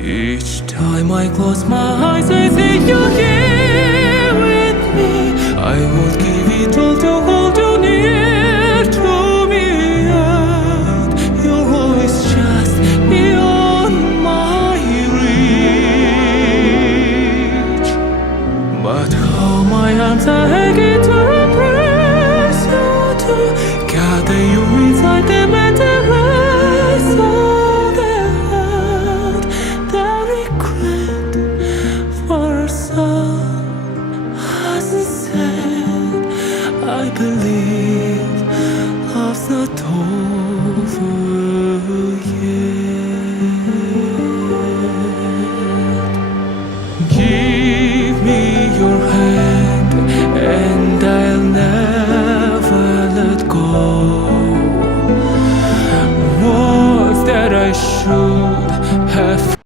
Each time I close my eyes, I think you're here with me. I would give